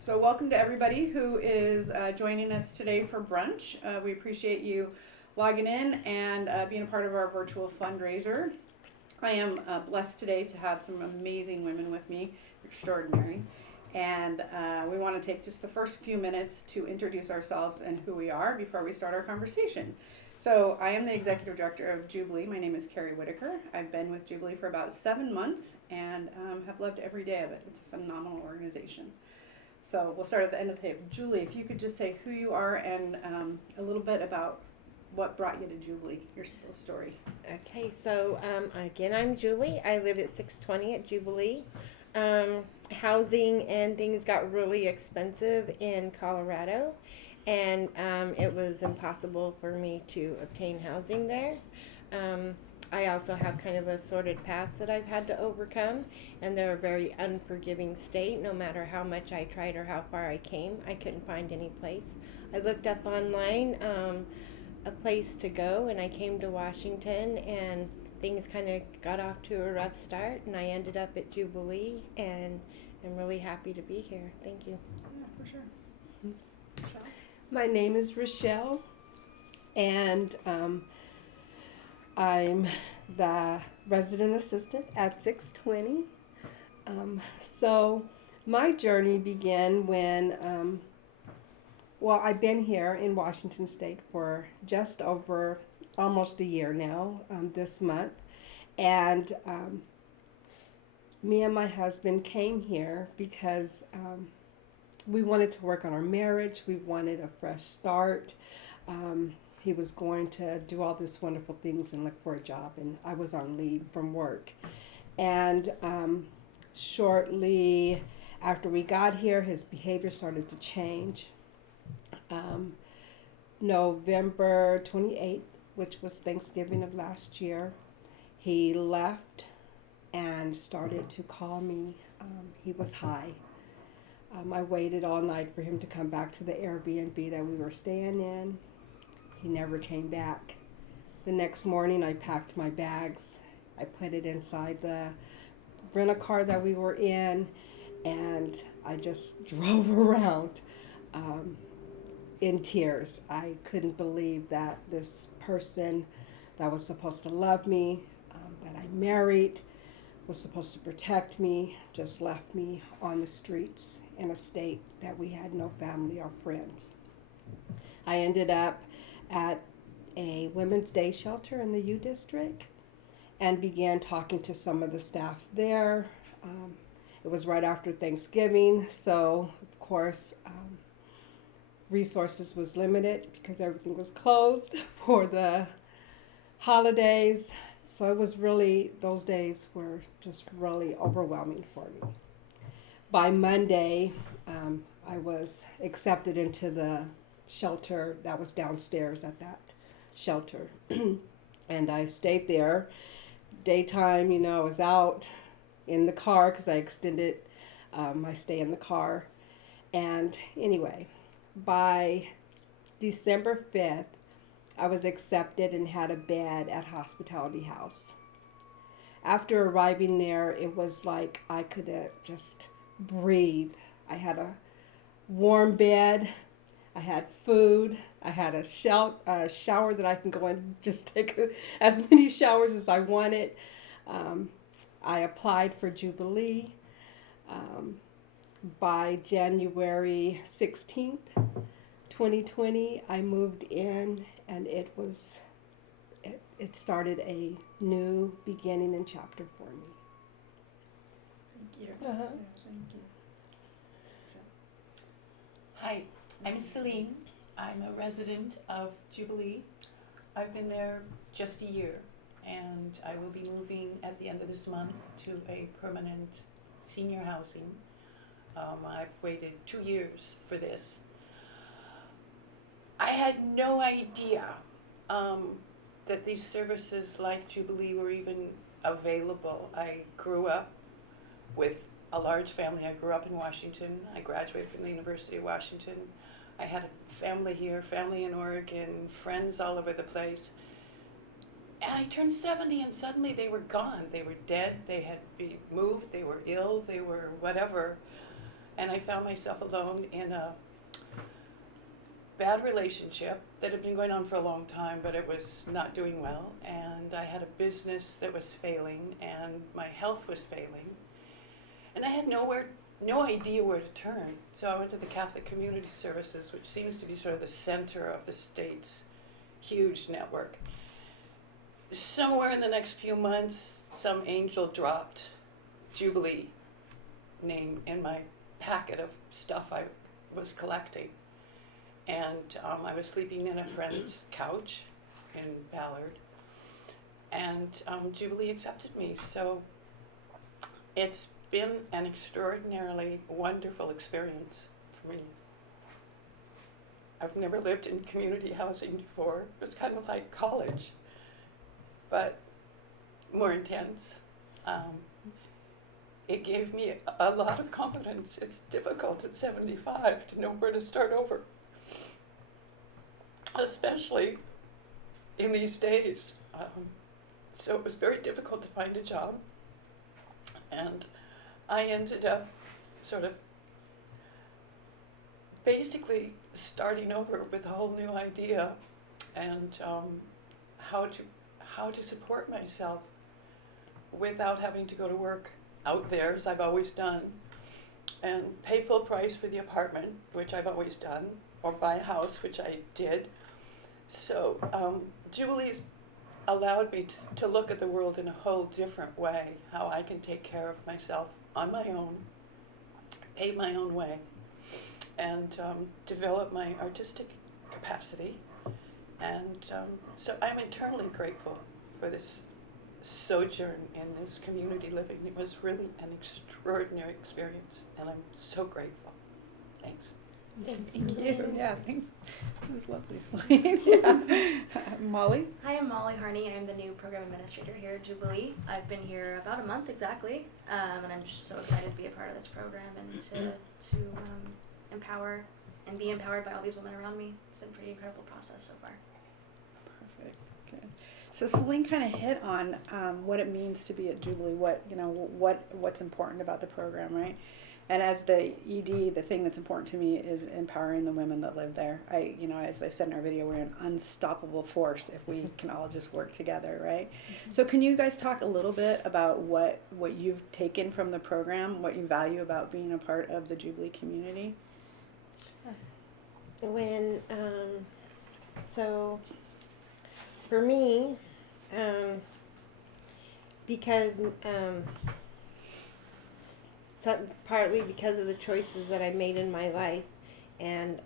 So welcome to everybody who is joining us today for brunch. We appreciate you logging in and being a part of our virtual fundraiser. I am blessed today to have some amazing women with me, extraordinary. And we want to take just the first few minutes to introduce ourselves and who we are before we start our conversation. So I am the executive director of Jubilee. My name is Kari Whitacre. I've been with Jubilee for about 7 months and have loved every day of it. It's a phenomenal organization. So we'll start at the end of the table. Julie, if you could just say who you are and a little bit about what brought you to Jubilee, your little story. Okay, so again, I'm Julie. I live at 620 at Jubilee. Housing and things got really expensive in Colorado, and it was impossible for me to obtain housing there. I also have kind of a sordid past that I've had to overcome, and they're a very unforgiving state. No matter how much I tried or how far I came, I couldn't find any place. I looked up online a place to go, and I came to Washington, and things kind of got off to a rough start, and I ended up at Jubilee, and I'm really happy to be here. Thank you. Yeah, for sure. Rochelle? My name is Rochelle, and I'm the resident assistant at 620. So my journey began when, I've been here in Washington State for just over almost a year now, this month. And me and my husband came here because we wanted to work on our marriage. We wanted a fresh start. He was going to do all these wonderful things and look for a job, and I was on leave from work. And shortly after we got here, his behavior started to change. November 28th, which was Thanksgiving of last year, he left and started to call me. He was high. I waited all night for him to come back to the Airbnb that we were staying in. He never came back. The next morning, I packed my bags. I put it inside the rental car that we were in, and I just drove around in tears. I couldn't believe that this person that was supposed to love me, that I married, was supposed to protect me, just left me on the streets in a state that we had no family or friends. I ended up at a women's day shelter in the U District and began talking to some of the staff there. It was right after Thanksgiving, so of course resources was limited because everything was closed for the holidays. So it was really, those days were just really overwhelming for me. By Monday, I was accepted into the shelter that was downstairs at that shelter. And I stayed there. Daytime, I was out in the car because I extended my stay in the car. And anyway, by December 5th, I was accepted and had a bed at Hospitality House. After arriving there, it was like I could just breathe. I had a warm bed. I had food. I had a shower that I can go and just take as many showers as I wanted. I applied for Jubilee. By January 16th, 2020, I moved in, and it started a new beginning and chapter for me. Thank you. Uh-huh. Thank you. Hi, I'm Celine. I'm a resident of Jubilee. I've been there just a year, and I will be moving at the end of this month to a permanent senior housing. I've waited 2 years for this. I had no idea that these services like Jubilee were even available. I grew up with a large family. I grew up in Washington. I graduated from the University of Washington. I had a family here, family in Oregon, friends all over the place. And I turned 70 and suddenly they were gone. They were dead. They had been moved. They were ill. They were whatever. and I found myself alone in a bad relationship that had been going on for a long time, but it was not doing well, and I had a business that was failing, and my health was failing, and I had no idea where to turn. So I went to the Catholic Community Services, which seems to be sort of the center of the state's huge network. Somewhere in the next few months, some angel dropped Jubilee name in my packet of stuff I was collecting. And I was sleeping in a friend's couch in Ballard, and Jubilee accepted me. So it's been an extraordinarily wonderful experience for me. I've never lived in community housing before. It was kind of like college, but more intense. It gave me a lot of confidence. It's difficult at 75 to know where to start over, especially in these days. So it was very difficult to find a job, and I ended up sort of basically starting over with a whole new idea, and how to support myself without having to go to work out there, as I've always done, and pay full price for the apartment, which I've always done, or buy a house, which I did. So Jubilee's allowed me to look at the world in a whole different way, how I can take care of myself on my own, pay my own way, and develop my artistic capacity. And so I'm eternally grateful for this sojourn in this community living. It was really an extraordinary experience, and I'm so grateful. Thanks. Thank you. Yeah, thanks. It was lovely, Celine. Yeah. Molly? Hi, I'm Molly Harney. I'm the new program administrator here at Jubilee. I've been here about a month exactly, and I'm just so excited to be a part of this program and to empower and be empowered by all these women around me. It's been a pretty incredible process so far. Perfect. Good. So Celine kind of hit on what it means to be at Jubilee. What's important about the program, right? And as the ED, the thing that's important to me is empowering the women that live there. As I said in our video, we're an unstoppable force if we can all just work together, right? Mm-hmm. So can you guys talk a little bit about what you've taken from the program, what you value about being a part of the Jubilee community? So for me, because partly because of the choices that I made in my life, and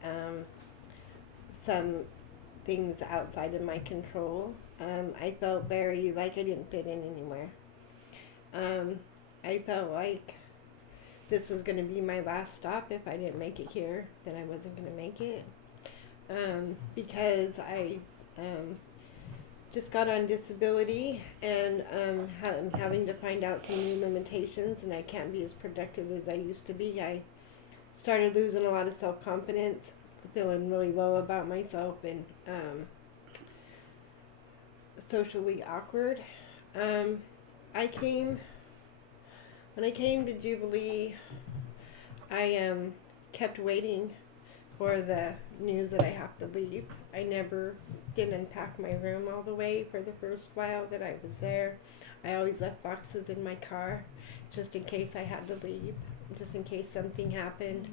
some things outside of my control, I felt very like I didn't fit in anywhere. I felt like this was going to be my last stop. If I didn't make it here, then I wasn't going to make it, because I just got on disability, and having to find out some new limitations, and I can't be as productive as I used to be. I started losing a lot of self-confidence, feeling really low about myself, and socially awkward. When I came to Jubilee, I kept waiting for the news that I have to leave. I never did unpack my room all the way for the first while that I was there. I always left boxes in my car just in case I had to leave, just in case something happened.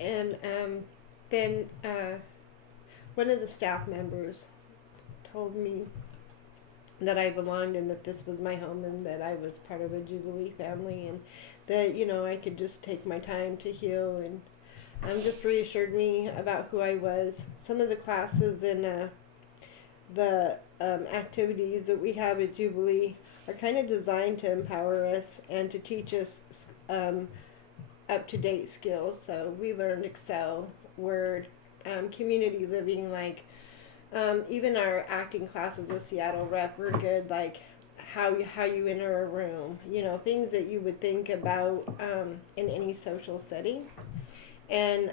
Then one of the staff members told me that I belonged and that this was my home and that I was part of a Jubilee family, and that, I could just take my time to heal, and just reassured me about who I was. Some of the classes and the activities that we have at Jubilee are kind of designed to empower us and to teach us up-to-date skills. So we learned Excel, Word, community living, like even our acting classes with Seattle Rep were good, like how you enter a room, things that you would think about in any social setting. And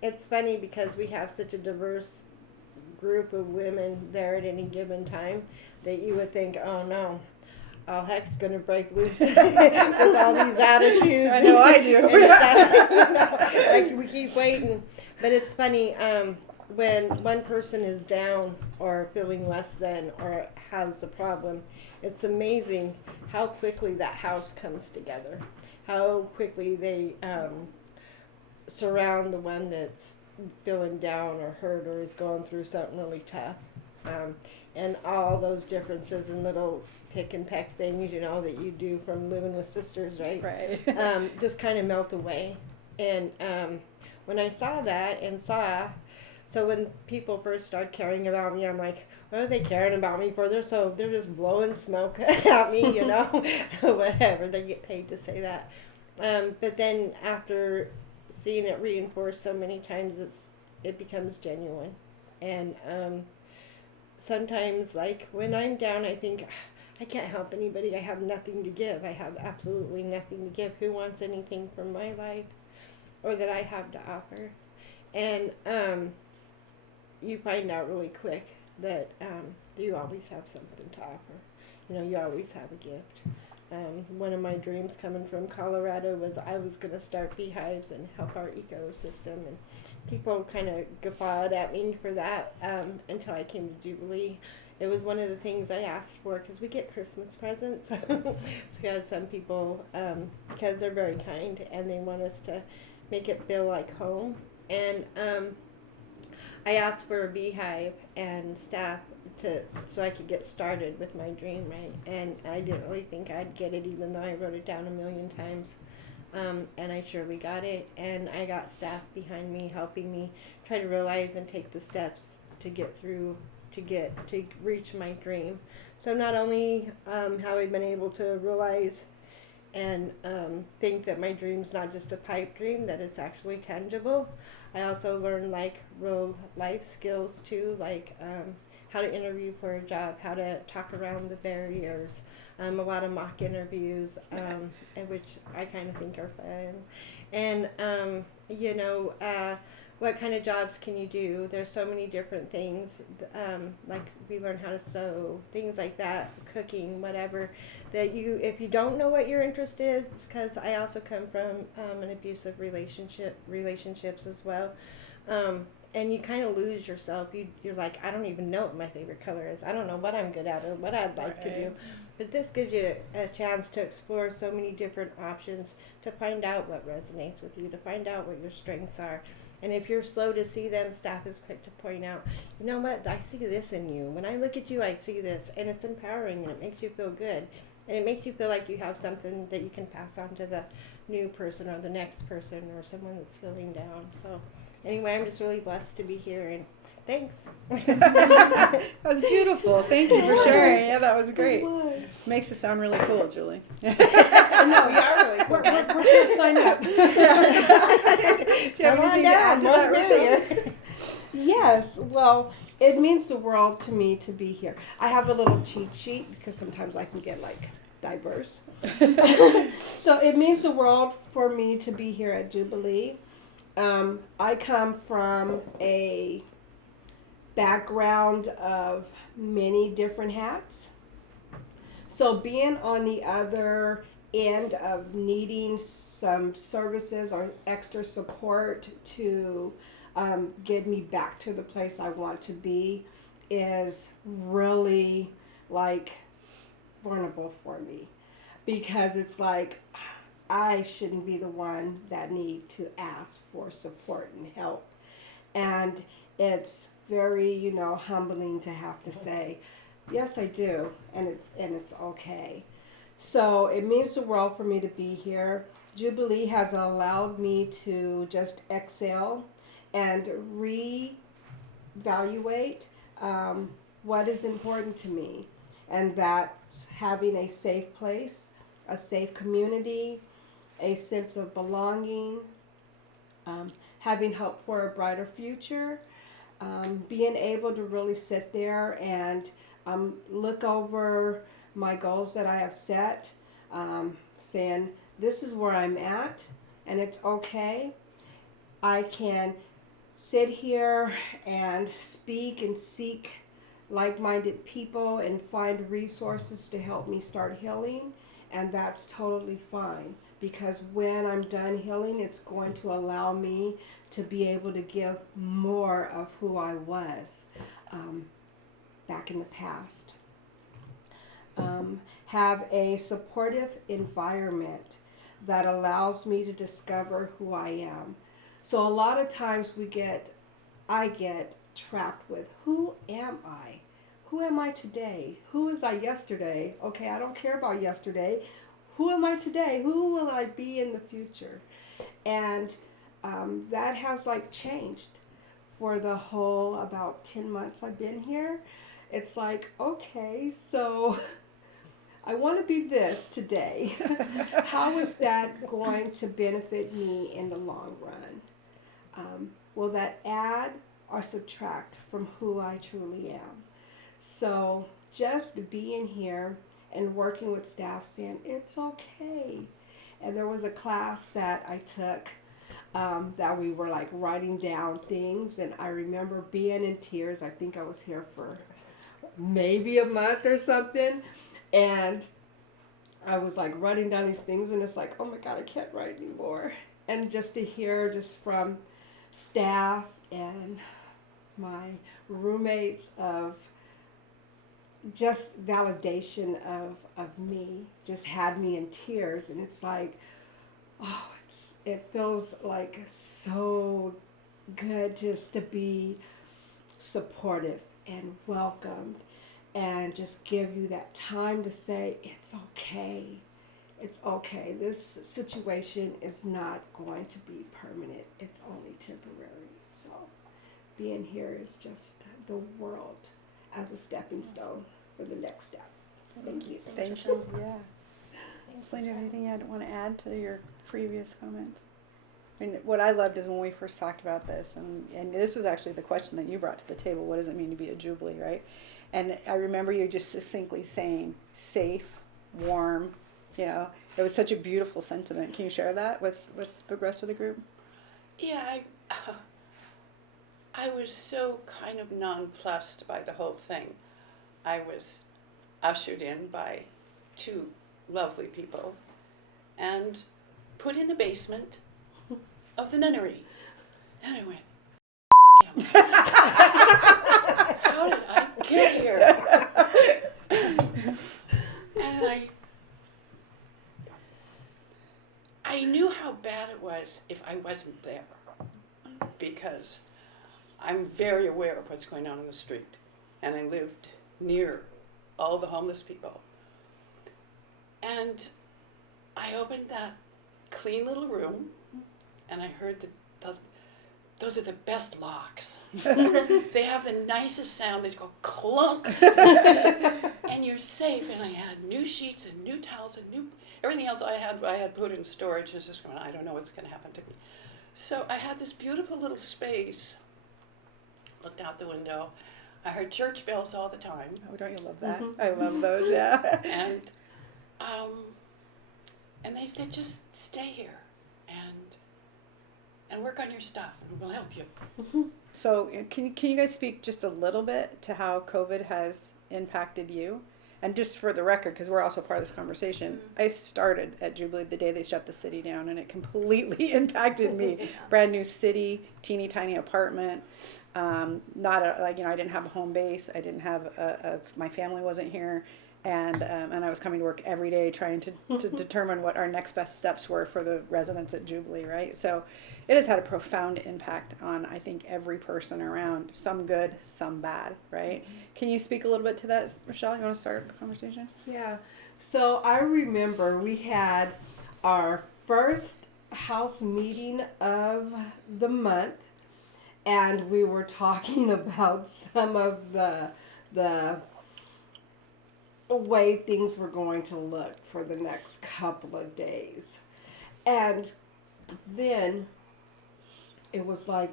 it's funny because we have such a diverse group of women there at any given time that you would think, oh no, all heck's gonna break loose with all these attitudes. I know I do. And stuff. Like we keep waiting, but it's funny when one person is down or feeling less than or has a problem. It's amazing how quickly that house comes together, how quickly they surround the one that's feeling down or hurt or is going through something really tough. And all those differences and little pick and peck things, you know, that you do from living with sisters, right? Right. Just kind of melt away. And when I saw that and so when people first started caring about me, I'm like, what are they caring about me for? They're just blowing smoke at me, you know, whatever. They get paid to say that. But then after seeing it reinforced so many times, it becomes genuine. And sometimes, like when I'm down, I think I can't help anybody. I have nothing to give. I have absolutely nothing to give. Who wants anything from my life or that I have to offer? And you find out really quick that you always have something to offer. You know, you always have a gift. One of my dreams coming from Colorado was I was going to start beehives and help our ecosystem, and people kind of guffawed at me for that until I came to Jubilee. It was one of the things I asked for because we get Christmas presents. So some people, because they're very kind and they want us to make it feel like home. And I asked for a beehive and staff so I could get started with my dream, right? And I didn't really think I'd get it, even though I wrote it down a million times. And I surely got it. And I got staff behind me, helping me try to realize and take the steps to get through, to reach my dream. So not only have I been able to realize and think that my dream's not just a pipe dream, that it's actually tangible. I also learned like real life skills too, like how to interview for a job, how to talk around the barriers, a lot of mock interviews, which I kind of think are fun. And, you know, what kind of jobs can you do? There's so many different things, like we learn how to sew, things like that, cooking, whatever, that if you don't know what your interest is, because I also come from an abusive relationships as well, and you kind of lose yourself. You're like, I don't even know what my favorite color is. I don't know what I'm good at or what I'd like to do. But this gives you a chance to explore so many different options, to find out what resonates with you, to find out what your strengths are. And if you're slow to see them, staff is quick to point out, you know what, I see this in you. When I look at you, I see this. And it's empowering, and it makes you feel good. And it makes you feel like you have something that you can pass on to the new person or the next person or someone that's feeling down. So anyway, I'm just really blessed to be here, and thanks. That was beautiful. Thank you for sharing. Yeah, that was great. It was. Makes us sound really cool, Julie. We are really cool. We're going to sign up. Do you have Come on anything to down, add to that, we'll Rochelle? know you. Yes, well, it means the world to me to be here. I have a little cheat sheet because sometimes I can get like diverse. So it means the world for me to be here at Jubilee. I come from a background of many different hats. So being on the other end of needing some services or extra support to get me back to the place I want to be is really like vulnerable for me, because it's like I shouldn't be the one that need to ask for support and help. And it's very, humbling to have to say, yes, I do, and it's okay. So it means the world for me to be here. Jubilee has allowed me to just exhale and reevaluate what is important to me, and that's having a safe place, a safe community, a sense of belonging, having hope for a brighter future, being able to really sit there and look over my goals that I have set, saying this is where I'm at and it's okay. I can sit here and speak and seek like-minded people and find resources to help me start healing, and that's totally fine, because when I'm done healing, it's going to allow me to be able to give more of who I was back in the past. Have a supportive environment that allows me to discover who I am. So a lot of times I get trapped with, who am I? Who am I today? Who was I yesterday? Okay, I don't care about yesterday. Who am I today? Who will I be in the future? And that has like changed for the whole about 10 months I've been here. It's like, okay, so I want to be this today. How is that going to benefit me in the long run? Will that add or subtract from who I truly am? So just being here and working with staff saying, it's okay. And there was a class that I took that we were like writing down things, and I remember being in tears. I think I was here for maybe a month or something, and I was like writing down these things, and it's like, oh my God, I can't write anymore. And just to hear just from staff and my roommates of just validation of me just had me in tears. And it's like, oh, it feels like so good just to be supportive and welcomed and just give you that time to say, it's okay. It's okay. This situation is not going to be permanent. It's only temporary. So being here is just the world as a stepping stone for the next step. Thank you. Thank you. Yeah. Celine, do you have anything you want to add to your previous comments? I mean, what I loved is when we first talked about this, and this was actually the question that you brought to the table, what does it mean to be a Jubilee, right? And I remember you just succinctly saying, safe, warm, you know, it was such a beautiful sentiment. Can you share that with the rest of the group? Yeah, I was so kind of nonplussed by the whole thing. I was ushered in by two lovely people and put in the basement of the nunnery. And I went, fuck yeah. How did I get here? And I knew how bad it was if I wasn't there, because I'm very aware of what's going on in the street, and I lived near all the homeless people. And I opened that clean little room, and I heard those are the best locks. They have the nicest sound. They go clunk, and you're safe. And I had new sheets and new towels and everything else I had put in storage. It's just going, I don't know what's going to happen to me. So I had this beautiful little space. Looked out the window. I heard church bells all the time. Oh, don't you love that? Mm-hmm. I love those, yeah. And they said, just stay here and work on your stuff, and we'll help you. So can you guys speak just a little bit to how COVID has impacted you? And just for the record, because we're also part of this conversation, I started at Jubilee the day they shut the city down, and it completely impacted me. Yeah. Brand new city, teeny tiny apartment, I didn't have a home base. I didn't have my family wasn't here, and I was coming to work every day trying to determine what our next best steps were for the residents at Jubilee, right? So it has had a profound impact on, I think, every person around, some good, some bad, right? Mm-hmm. Can you speak a little bit to that, Rochelle? You want to start the conversation? Yeah. So I remember we had our first house meeting of the month, and we were talking about some of the way things were going to look for the next couple of days. And then it was like,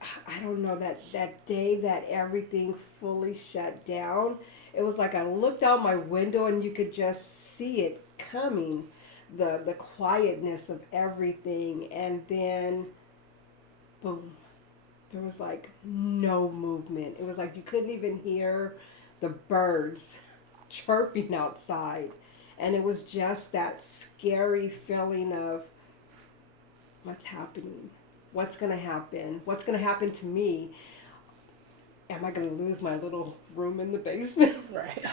I don't know, that day that everything fully shut down, it was like I looked out my window and you could just see it coming, the quietness of everything, and then boom, there was like no movement. It was like you couldn't even hear the birds chirping outside. And it was just that scary feeling of what's happening? What's going to happen? What's going to happen to me? Am I going to lose my little room in the basement? Right.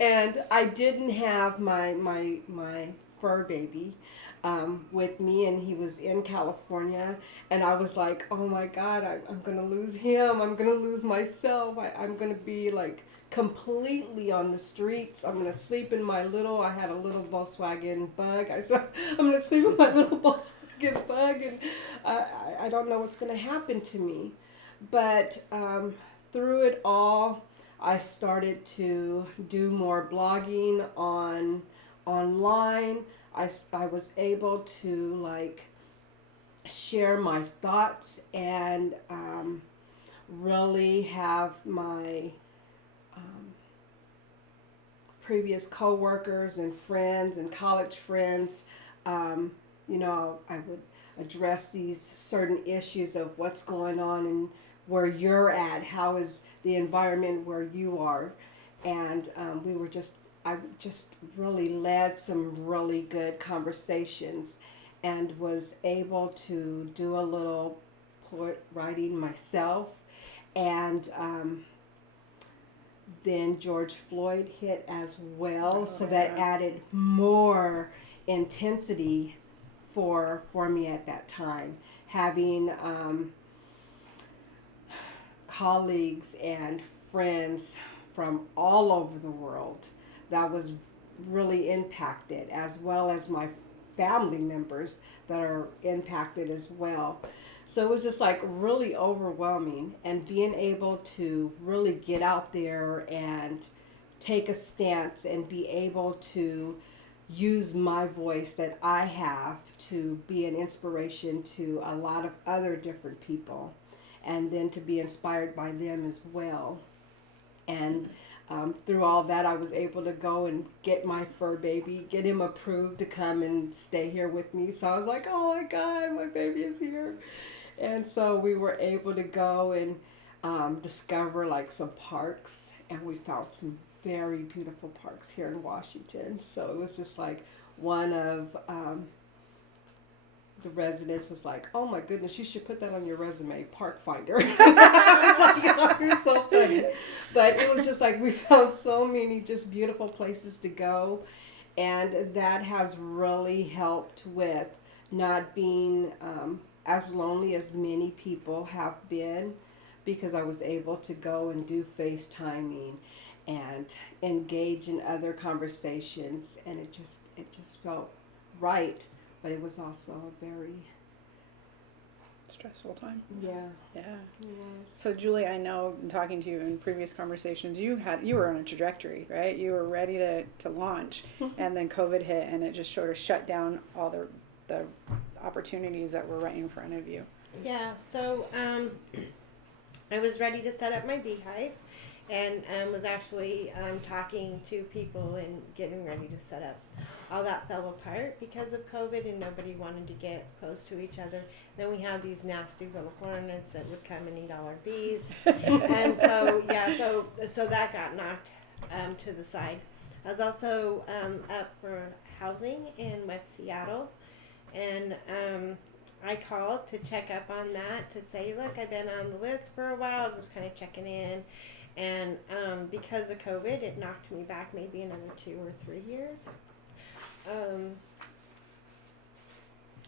And I didn't have my fur baby with me, and he was in California, and I was like, oh my God, I'm going to lose him. I'm going to lose myself. I'm going to be like completely on the streets. I'm going to sleep in I had a little Volkswagen Bug. I said, I'm going to sleep in my little Volkswagen Bug, and I don't know what's going to happen to me. But through it all, I started to do more blogging online. I was able to like share my thoughts and really have my previous coworkers and friends and college friends, you know, I would address these certain issues of what's going on and where you're at, how is the environment where you are, and I just really led some really good conversations and was able to do a little poet writing myself, and then George Floyd hit as well, so that added more intensity for me at that time, having colleagues and friends from all over the world that was really impacted, as well as my family members that are impacted as well. So it was just like really overwhelming, and being able to really get out there and take a stance and be able to use my voice that I have to be an inspiration to a lot of other different people, and then to be inspired by them as well. And through all that, I was able to go and get my fur baby, get him approved to come and stay here with me. So I was like, oh my God, my baby is here. And so we were able to go and discover like some parks, and we found some very beautiful parks here in Washington. So it was just like one of the residents was like, oh my goodness, you should put that on your resume, Park Finder. I was like, oh, you're so funny. But it was just like we found so many just beautiful places to go, and that has really helped with not being as lonely as many people have been, because I was able to go and do FaceTiming and engage in other conversations, and it just felt right, but it was also a very Stressful time. yeah. Yeah. Yes. So Julie, I know in talking to you in previous conversations, you were on a trajectory, right? You were ready to launch, and then COVID hit, and it just sort of shut down all the opportunities that were right in front of you. Yeah, so I was ready to set up my beehive, and was actually talking to people and getting ready to set up. All that fell apart because of COVID, and nobody wanted to get close to each other. Then we had these nasty little hornets that would come and eat all our bees, and so yeah, so that got knocked to the side. I was also up for housing in West Seattle, and I called to check up on that, to say, look, I've been on the list for a while, just kind of checking in. And because of COVID, it knocked me back maybe another 2 or 3 years.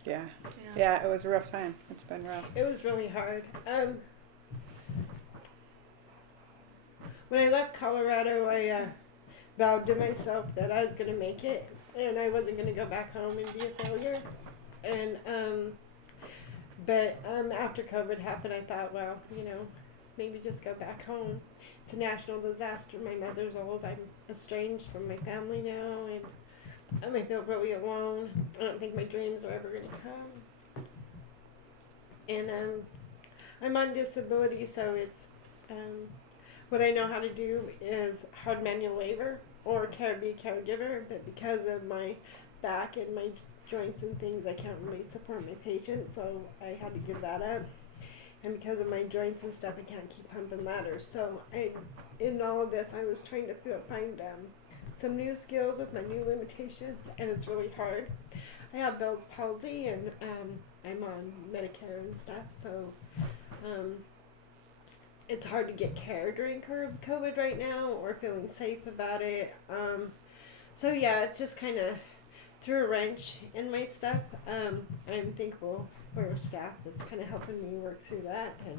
Yeah, it was a rough time. It's been rough. It was really hard. When I left Colorado, I vowed to myself that I was going to make it, and I wasn't going to go back home and be a failure. And but after COVID happened, I thought, well, maybe just go back home. It's a national disaster. My mother's old. I'm estranged from my family now, and I feel really alone. I don't think my dreams are ever going to come. And I'm on disability, so it's what I know how to do is hard manual labor or be a caregiver. But because of my back and my joints and things, I can't really support my patients, so I had to give that up. and because of my joints and stuff, I can't keep pumping ladders. So in all of this, I was trying to find some new skills with my new limitations, and it's really hard. I have Bell's palsy, and I'm on Medicare and stuff, so it's hard to get care during COVID right now, or feeling safe about it. So yeah, it just kind of threw a wrench in my stuff. I'm thankful for staff that's kind of helping me work through that and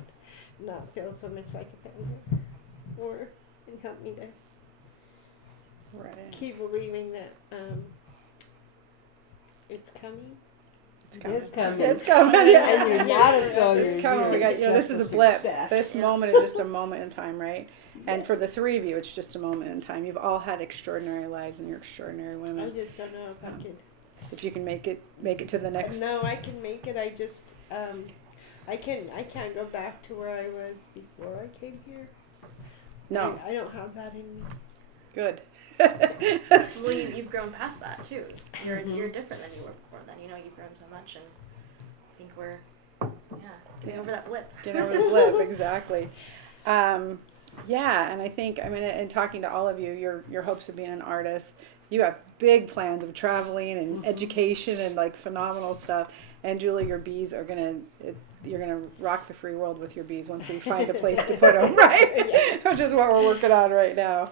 not feel so much like a failure, and help me to Right. keep believing that it's coming. It's coming. It's coming. Yeah. And you're not a failure. It's coming. You're We got, this just is a blip. success. This moment is just a moment in time, right? And for the three of you, it's just a moment in time. You've all had extraordinary lives, and you're extraordinary I women. just don't know if I can. If you can make it to the next. No, I can make it. I just I can't go back to where I was before I came here. No. I don't have that in me. Good. Well, you've grown past that too. You're different than you were before then. You've grown so much, and I think we're getting over that blip. Get over the blip, exactly. Yeah, and I think, in talking to all of you, your hopes of being an artist, you have big plans of traveling and education and like phenomenal stuff. And Julie, your bees are you're gonna rock the free world with your bees once we find a place to put them, right? Which is what we're working on right now.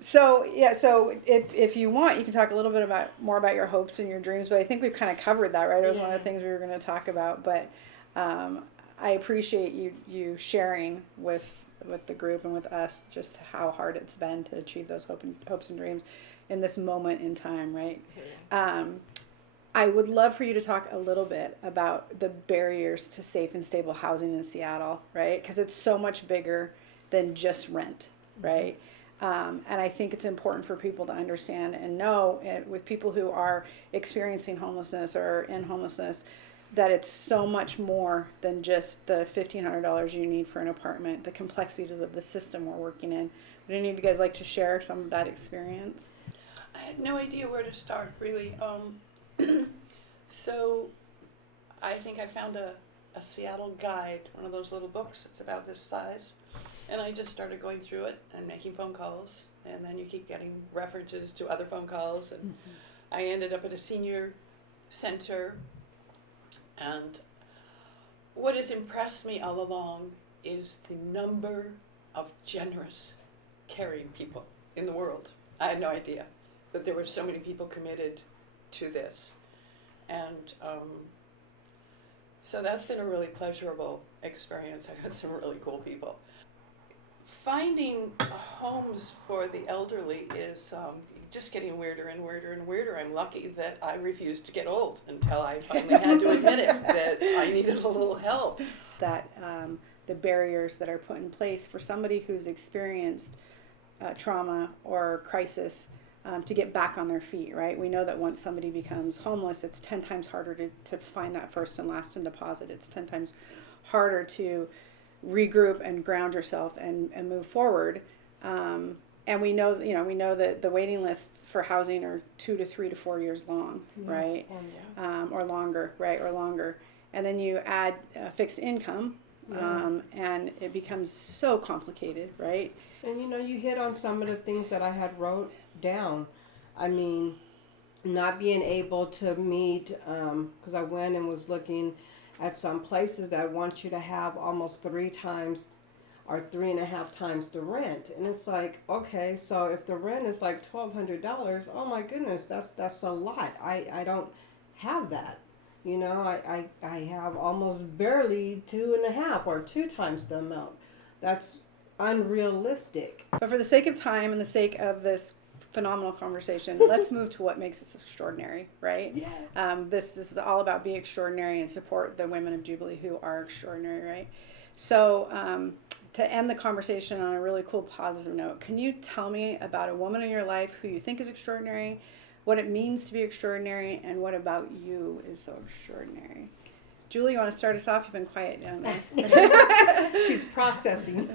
So if you want, you can talk a little bit more about your hopes and your dreams, but I think we've kind of covered that, right? It was one of the things we were going to talk about, but I appreciate you sharing with the group and with us just how hard it's been to achieve those hopes and dreams in this moment in time, right? I would love for you to talk a little bit about the barriers to safe and stable housing in Seattle, right? Because it's so much bigger than just rent, right? And I think it's important for people to understand and know, with people who are experiencing homelessness or in homelessness, that it's so much more than just the $1,500 you need for an apartment, the complexities of the system we're working in. Would any of you guys like to share some of that experience? I had no idea where to start, really. So I think I found a Seattle guide, one of those little books that's about this size, and I just started going through it and making phone calls, and then you keep getting references to other phone calls, and I ended up at a senior center. And what has impressed me all along is the number of generous, caring people in the world. I had no idea that there were so many people committed to this. And so that's been a really pleasurable experience. I've had some really cool people. Finding homes for the elderly is just getting weirder and weirder and weirder. I'm lucky that I refused to get old until I finally had to admit it, that I needed a little help. That the barriers that are put in place for somebody who's experienced trauma or crisis to get back on their feet, right? We know that once somebody becomes homeless, it's 10 times harder to find that first and last and deposit. It's 10 times harder to regroup and ground yourself and move forward. And we know that the waiting lists for housing are 2 to 3 to 4 years long, right? Or longer, right? Or longer. And then you add fixed income, and it becomes so complicated, right? And you hit on some of the things that I had wrote down. I mean, not being able to meet, because I went and was looking at some places that want you to have almost 3 times or 3.5 times the rent, and it's like, okay, so if the rent is like $1,200, oh my goodness, that's a lot. I don't have that. I have almost barely 2.5 or 2 times the amount. That's unrealistic. But for the sake of time and the sake of this phenomenal conversation, let's move to what makes us extraordinary, right? Yeah. This is all about being extraordinary and support the women of Jubilee who are extraordinary, right? So to end the conversation on a really cool positive note, can you tell me about a woman in your life who you think is extraordinary, what it means to be extraordinary, and what about you is so extraordinary? Julie, you want to start us off? You've been quiet down there. She's processing.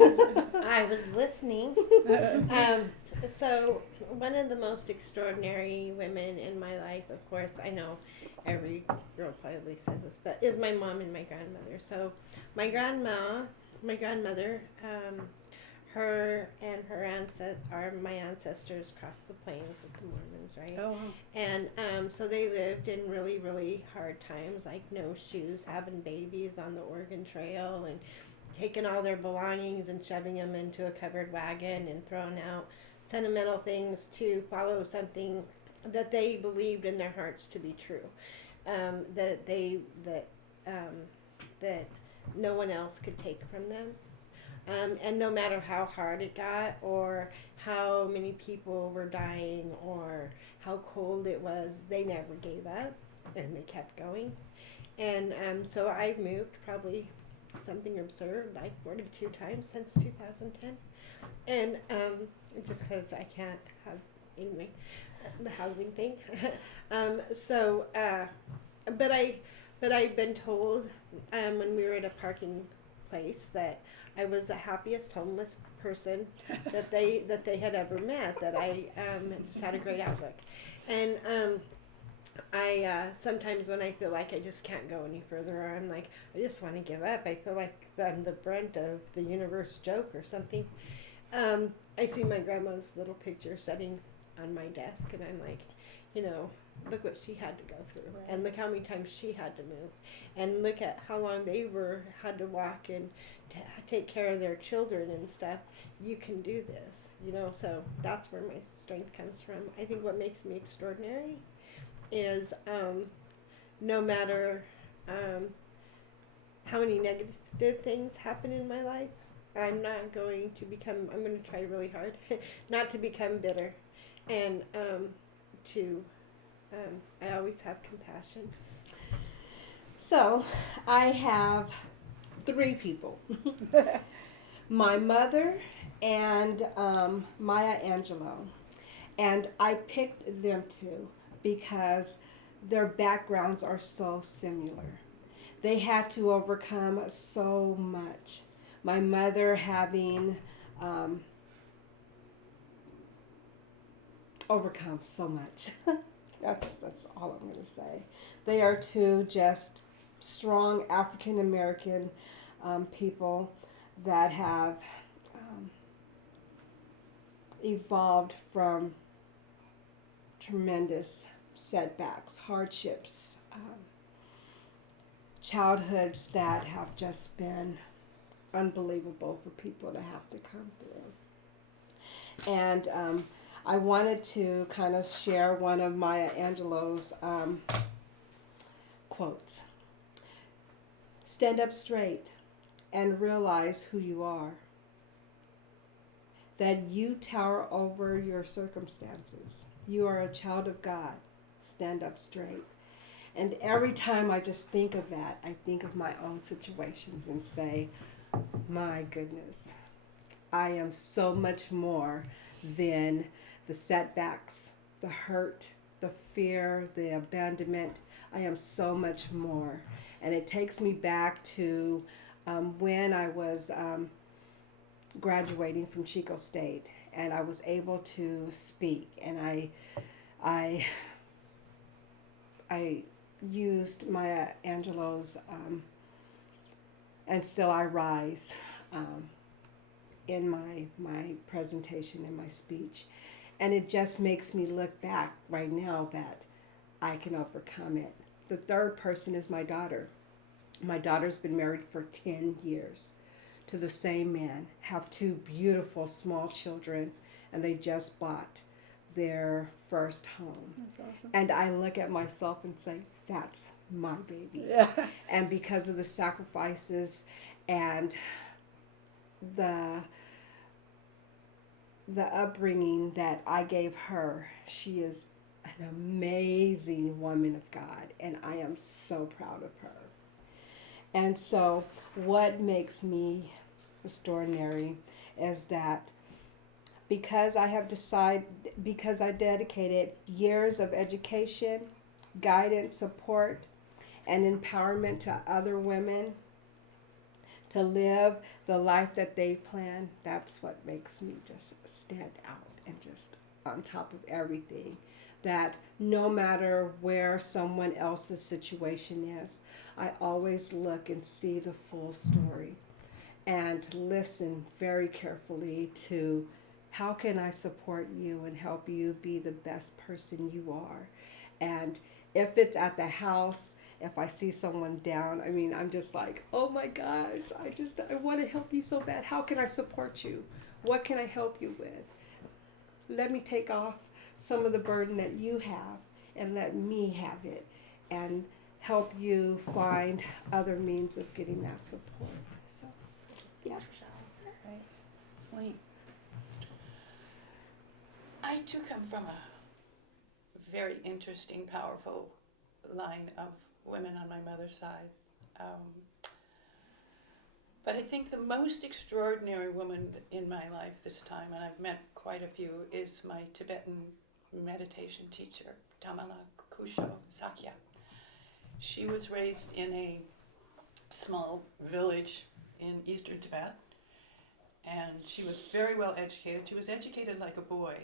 I was listening. So, one of the most extraordinary women in my life, of course, I know every girl probably says this, but is my mom and my grandmother. So, my grandmother, her and her my ancestors crossed the plains with the Mormons, right? Oh, wow. And so they lived in really, really hard times, like no shoes, having babies on the Oregon Trail, and taking all their belongings and shoving them into a covered wagon and throwing out sentimental things to follow something that they believed in their hearts to be true, that no one else could take from them. And no matter how hard it got, or how many people were dying, or how cold it was, they never gave up, and they kept going. And so I've moved probably something absurd, like 42 times since 2010. And just because I can't have, anyway, the housing thing. But I've been told when we were at a parking place that I was the happiest homeless person that they had ever met. That I just had a great outlook, and I sometimes when I feel like I just can't go any further, or I'm like I just want to give up. I feel like I'm the brunt of the universe joke or something. I see my grandma's little picture sitting on my desk, and I'm like, look what she had to go through, and look how many times she had to move, and look at how long they had to walk and take care of their children and stuff. You can do this, so that's where my strength comes from. I think what makes me extraordinary is no matter how many negative things happen in my life, I'm going to try really hard not to become bitter, and I always have compassion. So I have 3 people. My mother and Maya Angelou. And I picked them 2 because their backgrounds are so similar. They had to overcome so much. My mother having overcome so much. That's all I'm going to say. They are 2 just strong African American people that have evolved from tremendous setbacks, hardships, childhoods that have just been unbelievable for people to have to come through. And I wanted to kind of share one of Maya Angelou's quotes. Stand up straight and realize who you are. That you tower over your circumstances. You are a child of God. Stand up straight. And every time I just think of that, I think of my own situations and say, my goodness, I am so much more than the setbacks, the hurt, the fear, the abandonment. I am so much more. And it takes me back to when I was graduating from Chico State, and I was able to speak, and I used Maya Angelou's and Still I Rise in my presentation, in my speech. And it just makes me look back right now that I can overcome it. The 3rd person is my daughter. My daughter's been married for 10 years to the same man, have 2 beautiful small children, and they just bought their first home. That's awesome. And I look at myself and say, that's my baby. Yeah. And because of the sacrifices and the upbringing that I gave her, she is an amazing woman of God, and I am so proud of her. And so what makes me extraordinary is that because I dedicated years of education, guidance, support, and empowerment to other women to live the life that they plan, that's what makes me just stand out and just on top of everything. That no matter where someone else's situation is, I always look and see the full story and listen very carefully to how can I support you and help you be the best person you are. And if it's at the house, if I see someone down, I mean, I'm just like, oh my gosh, I want to help you so bad. How can I support you? What can I help you with? Let me take off some of the burden that you have and let me have it and help you find other means of getting that support. So, yeah. Right. Celine. I too come from a very interesting, powerful line of women on my mother's side. But I think the most extraordinary woman in my life this time, and I've met quite a few, is my Tibetan meditation teacher, Tamala Kusho Sakya. She was raised in a small village in eastern Tibet, and she was very well educated. She was educated like a boy,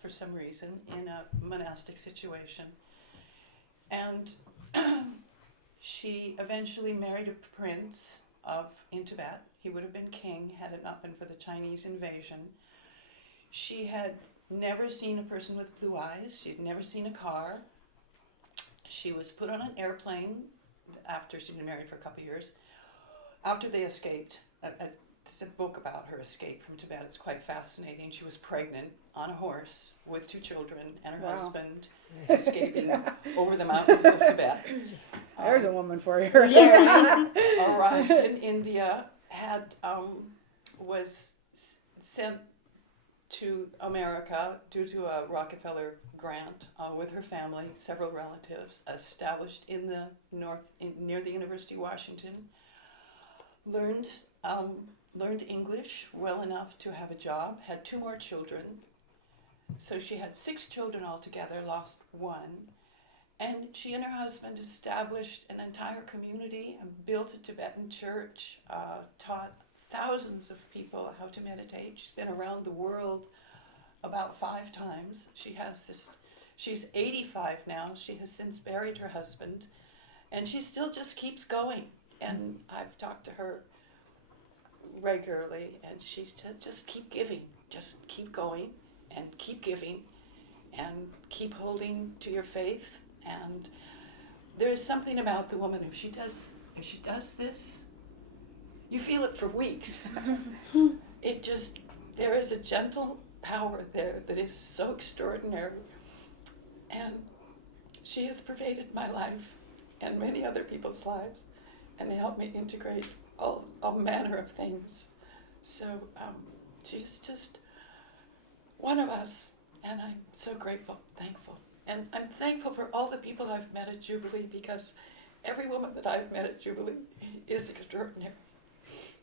for some reason, in a monastic situation. And she eventually married a prince in Tibet. He would have been king had it not been for the Chinese invasion. She had never seen a person with blue eyes. She had never seen a car. She was put on an airplane after she'd been married for a couple of years. After they escaped, there's a book about her escape from Tibet. It's quite fascinating. She was pregnant on a horse with 2 children and her husband escaping over the mountains of Tibet. There's a woman for you. Arrived in India, was sent to America due to a Rockefeller grant with her family, several relatives, established in the north, near the University of Washington, learned English well enough to have a job, had 2 more children. So she had 6 children altogether, lost 1. And she and her husband established an entire community and built a Tibetan church, taught thousands of people how to meditate. She's been around the world about 5 times. She's 85 now. She has since buried her husband, and she still just keeps going. And I've talked to her regularly, and she said, just keep giving, just keep going and keep giving and keep holding to your faith. And there is something about the woman, if she does this, you feel it for weeks. There is a gentle power there that is so extraordinary. And she has pervaded my life and many other people's lives and helped me integrate all manner of things. So she's just one of us, and I'm so grateful, thankful. And I'm thankful for all the people I've met at Jubilee, because every woman that I've met at Jubilee is extraordinary.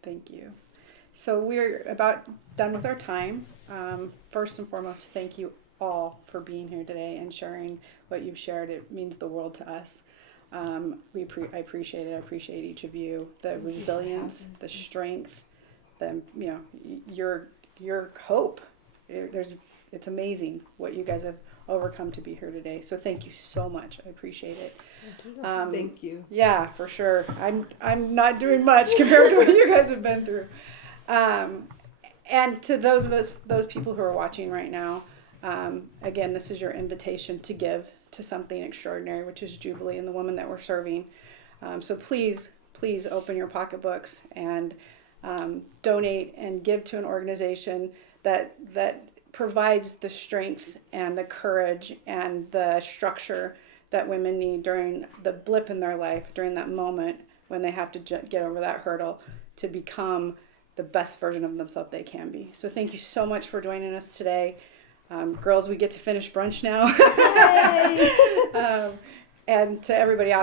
Thank you. So we're about done with our time. First and foremost, thank you all for being here today and sharing what you've shared. It means the world to us. I appreciate it. I appreciate each of you. The resilience, the strength, your hope. It's amazing what you guys have overcome to be here today. So thank you so much. I appreciate it. Thank you. Yeah, for sure. I'm not doing much compared to what you guys have been through. And to those people who are watching right now, again, this is your invitation to give to something extraordinary, which is Jubilee and the woman that we're serving. So please open your pocketbooks and donate and give to an organization that provides the strength and the courage and the structure that women need during the blip in their life, during that moment when they have to get over that hurdle to become the best version of themselves they can be. So thank you so much for joining us today. Girls, we get to finish brunch now. And to everybody out